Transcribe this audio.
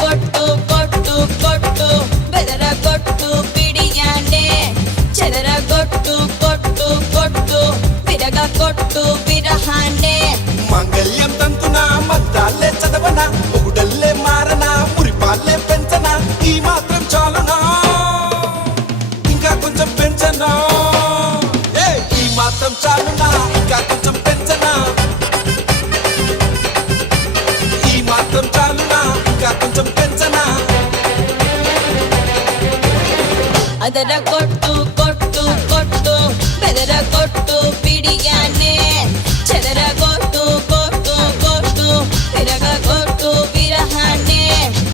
కొట్టు కొట్టు కొట్టు బెదరగొట్టు పిడియానే చెదరగొట్టు కొట్టు కొట్టు విరగొట్టు విరహానే మంగళ్యం తంతున మద్దాలే చదవనా మొగుడల్లే మారనా మురిపాలే పెంచనా ఈ మాత్రం చాలునా ఇంకా కొంచెం పెంచనా ఈ మాత్రం చాలునా ఇంకా కొంచెం పెంచనా ఈ మాత్రం చాలునా ఇంకా కొంచెం పెంచనా అదరగొట్టు